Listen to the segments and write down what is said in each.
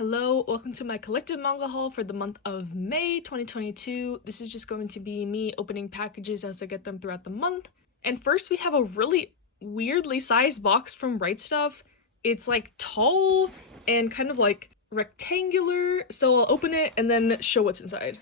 Hello, welcome to my collective manga haul for the month of May 2022. This is just going to be me opening packages as I get them throughout the month. And first we have a really weirdly sized box from Right Stuf. It's like tall and kind of like rectangular, so I'll open it and then show what's inside.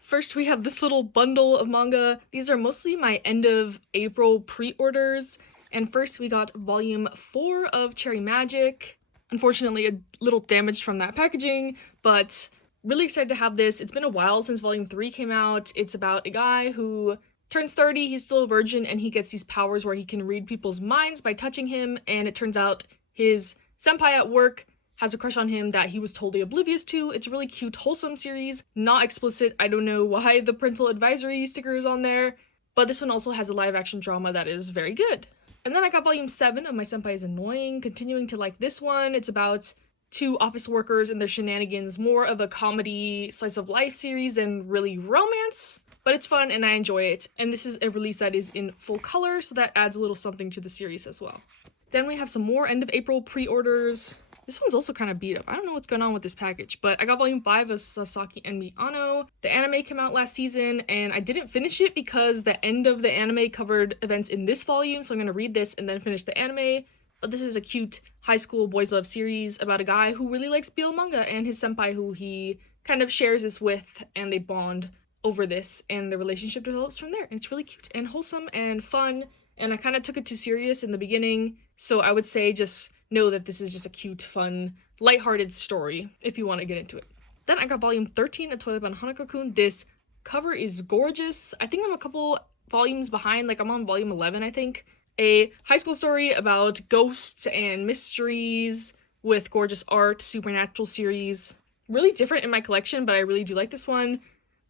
First, we have this little bundle of manga. These are mostly my end of April pre-orders. And first, we got volume 4 of Cherry Magic. Unfortunately, a little damaged from that packaging, but really excited to have this. It's been a while since volume 3 came out. It's about a guy who turns 30, he's still a virgin, and he gets these powers where he can read people's minds by touching him, and it turns out his senpai at work has a crush on him that he was totally oblivious to. It's a really cute, wholesome series. Not explicit. I don't know why the parental advisory sticker is on there, but this one also has a live-action drama that is very good. And then I got volume 7 of My Senpai is Annoying, continuing to like this one. It's about two office workers and their shenanigans, more of a comedy slice of life series than really romance, but it's fun and I enjoy it. And this is a release that is in full color, so that adds a little something to the series as well. Then we have some more end of April pre-orders. This one's also kind of beat up. I don't know what's going on with this package, but I got volume 5 of Sasaki and Miano. The anime came out last season, and I didn't finish it because the end of the anime covered events in this volume, so I'm going to read this and then finish the anime. But this is a cute high school boys love series about a guy who really likes BL manga and his senpai who he kind of shares this with, and they bond over this, and the relationship develops from there. And it's really cute and wholesome and fun, and I kind of took it too serious in the beginning, so I would say just know that this is just a cute, fun, lighthearted story if you want to get into it. Then I got volume 13 of Toilet Bound Hanako-kun. This cover is gorgeous. I think I'm a couple volumes behind, like I'm on volume 11, I think. A high school story about ghosts and mysteries with gorgeous art, supernatural series. Really different in my collection, but I really do like this one.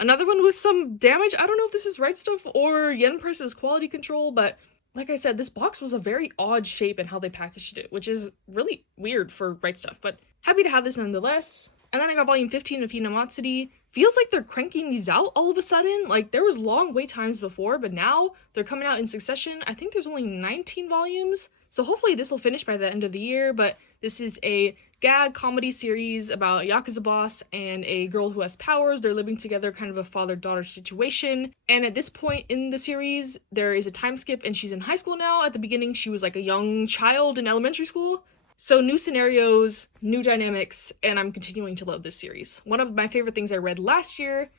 Another one with some damage. I don't know if this is Right Stuf or Yen Press's quality control, but like I said, this box was a very odd shape in how they packaged it, which is really weird for Right Stuf, but happy to have this nonetheless. And then I got volume 15 of Hinamatsuri. Feels like they're cranking these out all of a sudden. Like, there was long wait times before, but now they're coming out in succession. I think there's only 19 volumes, so hopefully this will finish by the end of the year, but this is a gag comedy series about a Yakuza boss and a girl who has powers. They're living together, kind of a father-daughter situation. And at this point in the series, there is a time skip and she's in high school now. At the beginning, she was like a young child in elementary school. So new scenarios, new dynamics, and I'm continuing to love this series. One of my favorite things I read last year,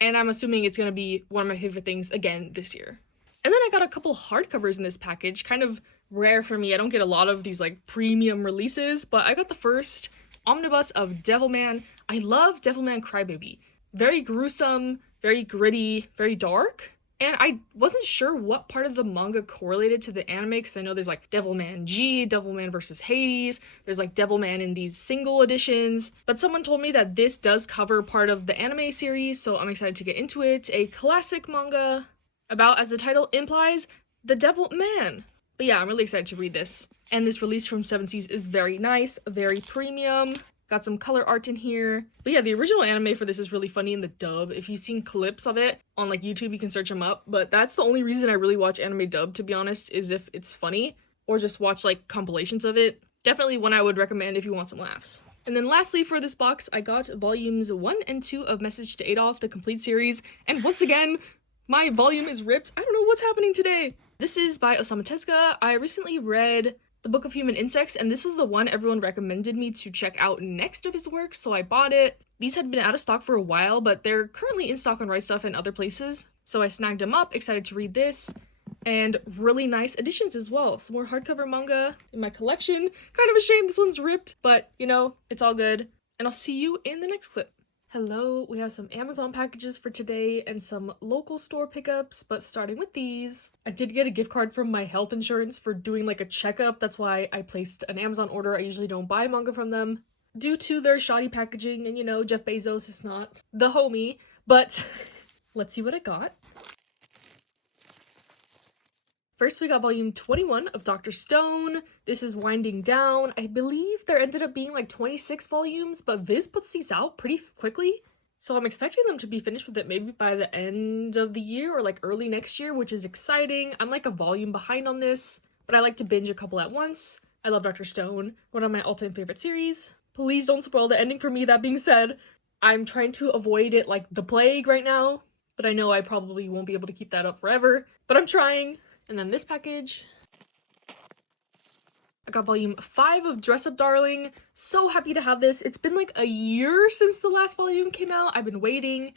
and I'm assuming it's going to be one of my favorite things again this year. And then I got a couple hardcovers in this package, kind of rare for me. I don't get a lot of these like premium releases, but I got the first omnibus of Devilman. I love Devilman Crybaby. Very gruesome, very gritty, very dark. And I wasn't sure what part of the manga correlated to the anime, because I know there's like Devilman G, Devilman vs. Hades, there's like Devilman in these single editions, but someone told me that this does cover part of the anime series, so I'm excited to get into it. A classic manga about, as the title implies, the Devil Man. But yeah, I'm really excited to read this. And this release from Seven Seas is very nice, very premium. Got some color art in here. But yeah, the original anime for this is really funny in the dub. If you've seen clips of it on like YouTube, you can search them up. But that's the only reason I really watch anime dub, to be honest, is if it's funny or just watch like compilations of it. Definitely one I would recommend if you want some laughs. And then lastly for this box, I got volumes 1 and 2 of Message to Adolf, the complete series. And once again, my volume is ripped. I don't know what's happening today. This is by Osamu Tezuka. I recently read The Book of Human Insects, and this was the one everyone recommended me to check out next of his work, so I bought it. These had been out of stock for a while, but they're currently in stock on Right Stuf and other places, so I snagged them up, excited to read this, and really nice editions as well. Some more hardcover manga in my collection. Kind of a shame this one's ripped, but, you know, it's all good, and I'll see you in the next clip. Hello, we have some Amazon packages for today and some local store pickups, but starting with these. I did get a gift card from my health insurance for doing like a checkup. That's why I placed an Amazon order. I usually don't buy manga from them due to their shoddy packaging, and you know, Jeff Bezos is not the homie, but let's see what I got. First, we got volume 21 of Dr. Stone. This is winding down. I believe there ended up being like 26 volumes, but Viz puts these out pretty quickly. So I'm expecting them to be finished with it maybe by the end of the year or like early next year, which is exciting. I'm like a volume behind on this, but I like to binge a couple at once. I love Dr. Stone, one of my all-time favorite series. Please don't spoil the ending for me. That being said, I'm trying to avoid it like the plague right now, but I know I probably won't be able to keep that up forever, but I'm trying. And then this package, I got volume 5 of Dress Up Darling. So happy to have this. It's been like a year since the last volume came out. I've been waiting,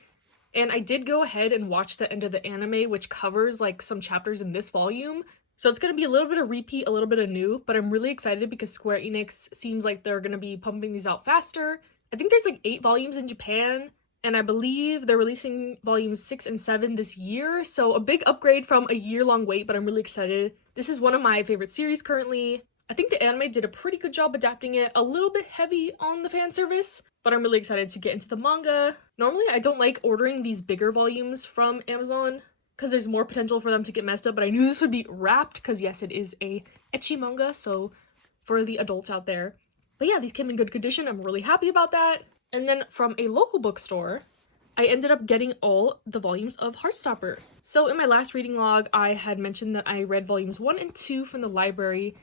and I did go ahead and watch the end of the anime, which covers like some chapters in this volume. So it's going to be a little bit of repeat, a little bit of new, but I'm really excited because Square Enix seems like they're going to be pumping these out faster. I think there's like 8 volumes in Japan, and I believe they're releasing volumes 6 and 7 this year, so a big upgrade from a year-long wait, but I'm really excited. This is one of my favorite series currently. I think the anime did a pretty good job adapting it, a little bit heavy on the fan service, but I'm really excited to get into the manga. Normally, I don't like ordering these bigger volumes from Amazon because there's more potential for them to get messed up, but I knew this would be wrapped because yes, it is a ecchi manga, so for the adults out there. But yeah, these came in good condition. I'm really happy about that. And then from a local bookstore, I ended up getting all the volumes of Heartstopper. So in my last reading log, I had mentioned that I read volumes 1 and 2 from the library,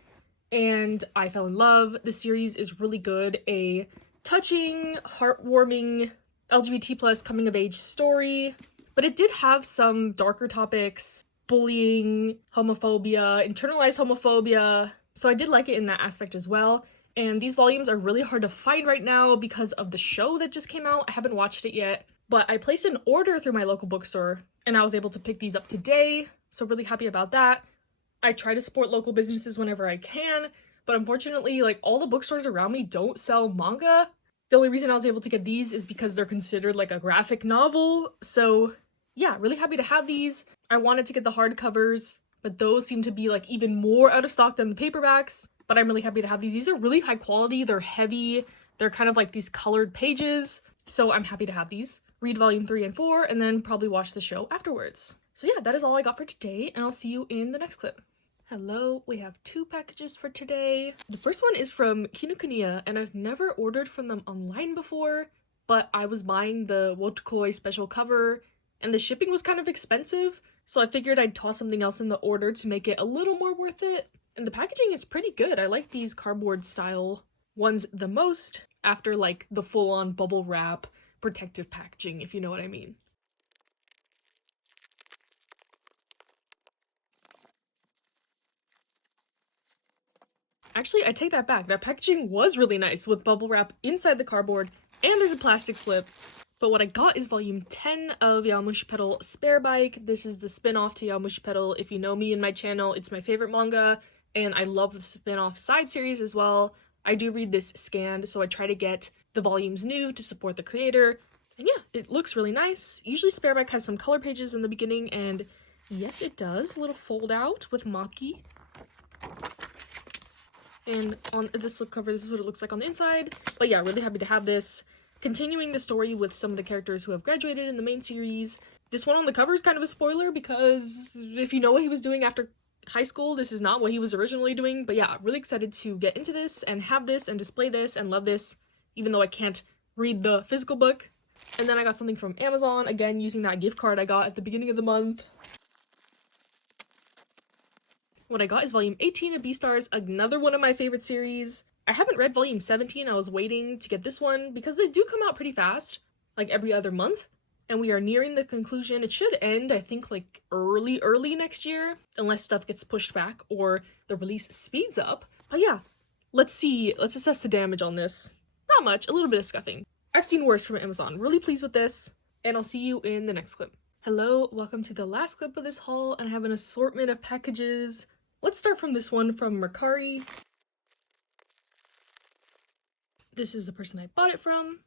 and I fell in love. The series is really good. A touching, heartwarming, LGBT plus coming of age story, but it did have some darker topics, bullying, homophobia, internalized homophobia, so I did like it in that aspect as well. And these volumes are really hard to find right now because of the show that just came out. I haven't watched it yet, but I placed an order through my local bookstore and I was able to pick these up today, so really happy about that. I try to support local businesses whenever I can, but unfortunately, like, all the bookstores around me don't sell manga. The only reason I was able to get these is because they're considered like a graphic novel, so yeah, really happy to have these. I wanted to get the hardcovers, but those seem to be like even more out of stock than the paperbacks, but I'm really happy to have these. These are really high quality, they're heavy, they're kind of like these colored pages, so I'm happy to have these. Read volume 3 and 4, and then probably watch the show afterwards. So yeah, that is all I got for today, and I'll see you in the next clip. Hello, we have 2 packages for today. The first one is from Kinokuniya, and I've never ordered from them online before, but I was buying the Wotkoi special cover, and the shipping was kind of expensive, so I figured I'd toss something else in the order to make it a little more worth it. And the packaging is pretty good. I like these cardboard style ones the most after like the full-on bubble wrap protective packaging, if you know what I mean. Actually, I take that back. That packaging was really nice with bubble wrap inside the cardboard, and there's a plastic slip. But what I got is volume 10 of Yowamushi Pedal Spare Bike. This is the spin-off to Yowamushi Pedal. If you know me and my channel, it's my favorite manga, and I love the spin-off side series as well. I do read this scanned, so I try to get the volumes new to support the creator. And yeah, it looks really nice. Usually Spare Bike has some color pages in the beginning, and yes, it does. A little fold out with Maki. And on this slipcover, this is what it looks like on the inside. But yeah, really happy to have this. Continuing the story with some of the characters who have graduated in the main series. This one on the cover is kind of a spoiler because if you know what he was doing after high school, this is not what he was originally doing. But yeah, really excited to get into this and have this and display this and love this, even though I can't read the physical book. And then I got something from Amazon, again using that gift card I got at the beginning of the month. What I got is volume 18 of Beastars, another one of my favorite series. I haven't read volume 17, I was waiting to get this one because they do come out pretty fast, like every other month. And we are nearing the conclusion. It should end, I think, like early next year, unless stuff gets pushed back or the release speeds up. But yeah, let's see, let's assess the damage on this. Not much, a little bit of scuffing. I've seen worse from Amazon. Really pleased with this, and I'll see you in the next clip. Hello, welcome to the last clip of this haul, and I have an assortment of packages. Let's start from this one from Mercari. This is the person I bought it from.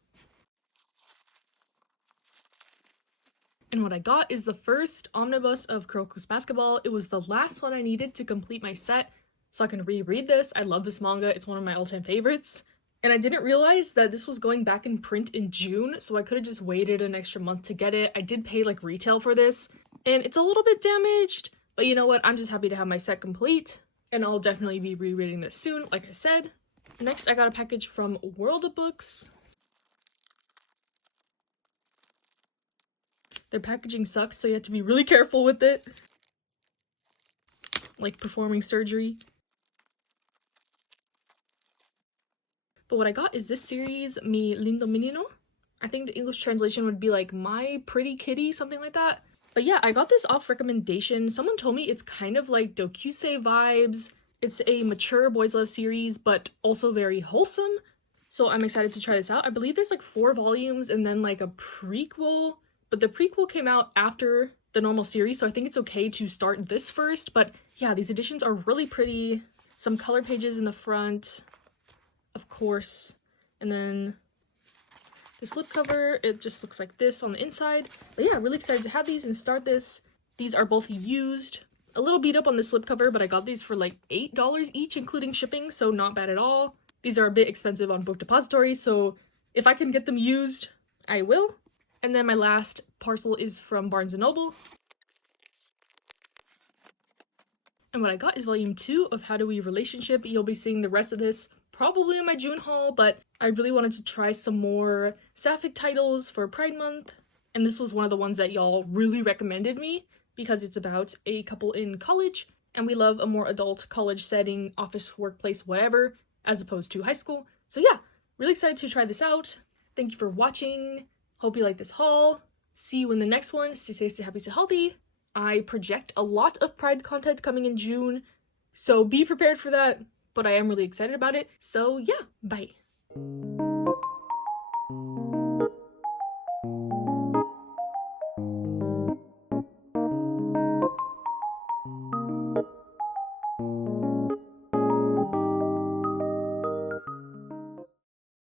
And what I got is the first omnibus of Kuroko's Basketball. It was the last one I needed to complete my set, so I can reread this. I love this manga, it's one of my all-time favorites. And I didn't realize that this was going back in print in June, so I could have just waited an extra month to get it. I did pay like retail for this, and it's a little bit damaged, but you know what, I'm just happy to have my set complete, and I'll definitely be rereading this soon, like I said. Next, I got a package from World of Books. Their packaging sucks, so you have to be really careful with it. Like performing surgery. But what I got is this series, Mi Lindo Menino. I think the English translation would be like My Pretty Kitty, something like that. But yeah, I got this off recommendation. Someone told me it's kind of like dokusei vibes. It's a mature boys love series, but also very wholesome. So I'm excited to try this out. I believe there's like 4 volumes and then like a prequel, but the prequel came out after the normal series, so I think it's okay to start this first. But yeah, these editions are really pretty. Some color pages in the front, of course, and then the slipcover, it just looks like this on the inside. But yeah, really excited to have these and start this. These are both used. A little beat up on the slipcover, but I got these for like $8 each, including shipping, so not bad at all. These are a bit expensive on Book Depository, so if I can get them used, I will. And then my last parcel is from Barnes & Noble. And what I got is volume 2 of How Do We Relationship. You'll be seeing the rest of this probably in my June haul, but I really wanted to try some more sapphic titles for Pride Month. And this was one of the ones that y'all really recommended me because it's about a couple in college, and we love a more adult college setting, office, workplace, whatever, as opposed to high school. So yeah, really excited to try this out. Thank you for watching. Hope you like this haul. See you in the next one. Stay safe, stay happy, stay healthy. I project a lot of Pride content coming in June, so be prepared for that, but I am really excited about it. So yeah, bye.